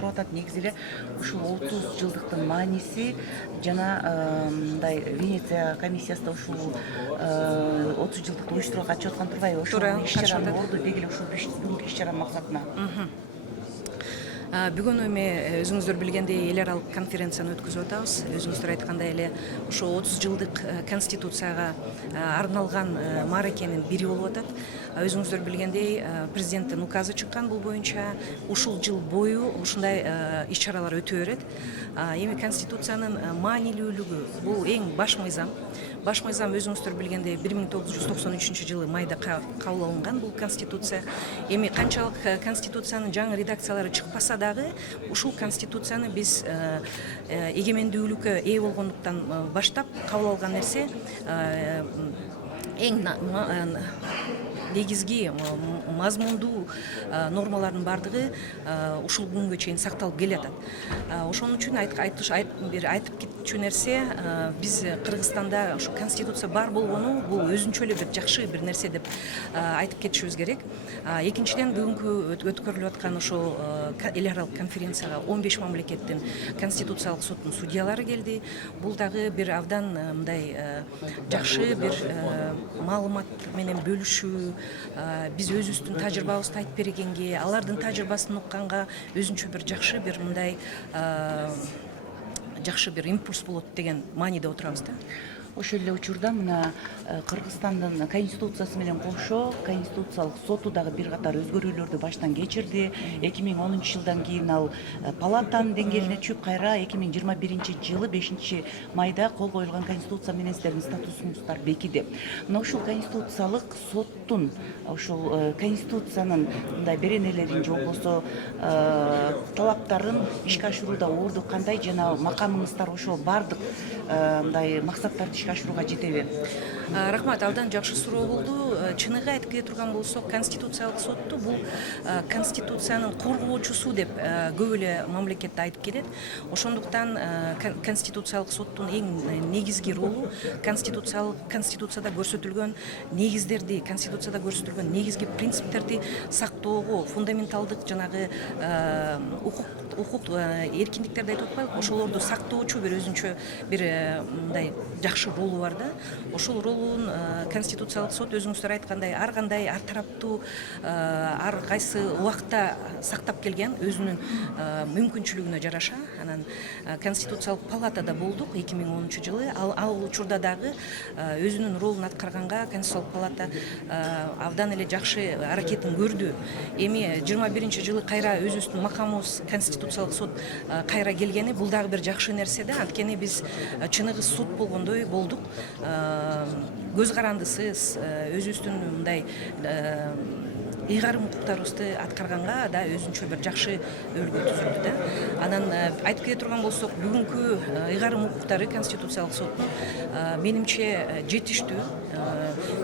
уюштуруп атат. Негизи эле ушул 30 жылдыктын мааниси жана мындай Венеция комиссиясында ушул 30 жылдыкты уюштурууга катышып аткан турбайбы? Ошол иш чаранын орду деги эле ушул бүгүнкү иш чаранын максатына. Бүгүн эми өзүңүздөр билгендей эл аралык конференцияны өткөзүп атабыз. Өзүңүздөр айткандай эле ошо 30 жылдык конституцияга арналган мааракенин бири болуп атат. Өзүңүздөр билгендей президенттин указы чыккан бул боюнча ушул жыл бою ушундай иш чаралар өтө берет. Эми конституциянын маанилүүлүгү бул эң баш мыйзам. Баш мыйзам өзүңүздөр билгендей 1993 жылы майда кабыл алынган бул конституция. Эми канчалык конституциянын жаңы редакциялары чыкпаса дагы ушул конституцияны биз эгемендүүлүккө ээ болгондуктан баштап кабыл алган нерсе эң негизги мазмундуу нормалардын баардыгы ушул күнгө чейин сакталып келатат. Ошон үчүн айтып кетчү нерсе биз Кыргызстанда ушу конституция бар болгону бул өзүнчө эле бир жакшы бир нерсе деп айтып кетишибиз керек. Экинчиден бүгүнкү өткөрүлүп аткан ошо эл аралык конференцияга 15 мамлекеттин конституциялык соттун судьялары келди. Бул дагы бир абдан мындай жакшы бир маалымат менен бөлүшүү, биз өзүбүздүн тажрыйбабызды айтып бергенге, алардын тажрыйбасын укканга өзүнчө бир жакшы бир мындай жакшы бир импульс болот деген мааниде отурабыз да. Ошол эле учурда мына Кыргызстандын конституциясы менен кошо конституциялык соту дагы бир катар өзгөрүүлөрдү баштан кечирди. 2010 жылдан кийин ал палатанын деңгээлине түшүп, кайра 2021 жылы 5 майда кол коюлган конституция менен сиздердин статусуңуздар бекиди. Мына ушул конституциялык соттун ушул конституциянын мындай беренелерин же болбосо талаптарын ишке ашырууда орду кандай жана макамыңыздар ошол бардык мындай максаттарды ишке ашырууга жетеби? Рахмат, абдан жакшы суроо болду. Чыныгы айтып кете турган болсок, конституциялык сотту бул конституциянын коргоочусу деп көп эле мамлекетте айтып келет. Ошондуктан конституциялык соттун эң негизги ролу конституцияда көрсөтүлгөн негиздерди, конституцияда көрсөтүлгөн негизги принциптерди сактоого, фундаменталдык жанагы укук эркиндиктерди айтып атпайлыкпы, ошолорду сактоочу бир өзүнчө бир мындай жакшы ролу бар да. Ошол ролун конституциялык сот өзүңүздөр айткандай ар кандай ар тараптуу ар кайсы убакта сактап келген өзүнүн мүмкүнчүлүгүнө жараша. Анан конституциялык палатада болдук 2010 жылы. Ал учурда дагы өзүнүн ролун аткарганга конституциялык палата абдан эле жакшы аракетин көрдү. Эми 21 жылы кайра өзүбүздүн макамыбыз конституциялык сот кайра келгени бул дагы бир жакшы нерсе да. Анткени биз чыныгы суд болгондой болдук. Көз карандысыз өзүбүздүн мындай ыйгарым укуктарыбызды аткарганга да өзүнчө бир жакшы өргө түзүлдү да. Анан айтып кете турган болсок, бүгүнкү ыйгарым укуктары конституциялык соттун менимче жетиштүү,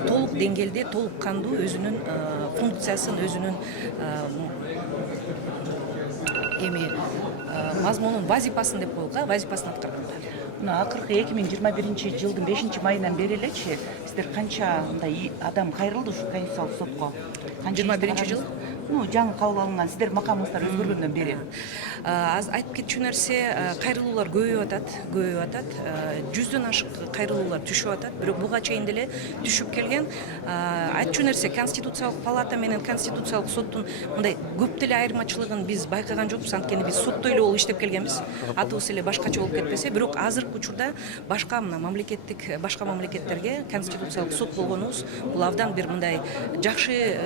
толук деңгээлде, толук кандуу өзүнүн функциясын, өзүнүн эми мазмунун вазипасын деп коелук, вазипасын аткарган. Акыркы 2021 жылдын 5 майынан бери элечи сиздер канча мындай адам кайрылды ушул конституциялык сотко? 21 жыл? Жаңы кабыл алынган сиздер макамыңыздар өзгөргөндөн бери. Айтып кетчү нерсе, кайрылуулар көбөйүп атат. 100дөн ашык кайрылуулар түшүп атат. Бирок буга чейин деле түшүп келген. Айтчу нерсе, конституциялык палата менен конституциялык соттун мындай көп деле айырмачылыгын биз байкаган жокпуз. Анткени биз соттой эле болуп иштеп келгенбиз. Атыбыз эле башкача болуп кетпесе, бирок азыркы учурда башка мамлекеттерге конституциялык сот болгонубуз бул абдан бир мындай жакшы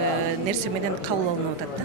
нерсе менен кабыл алынып атат да.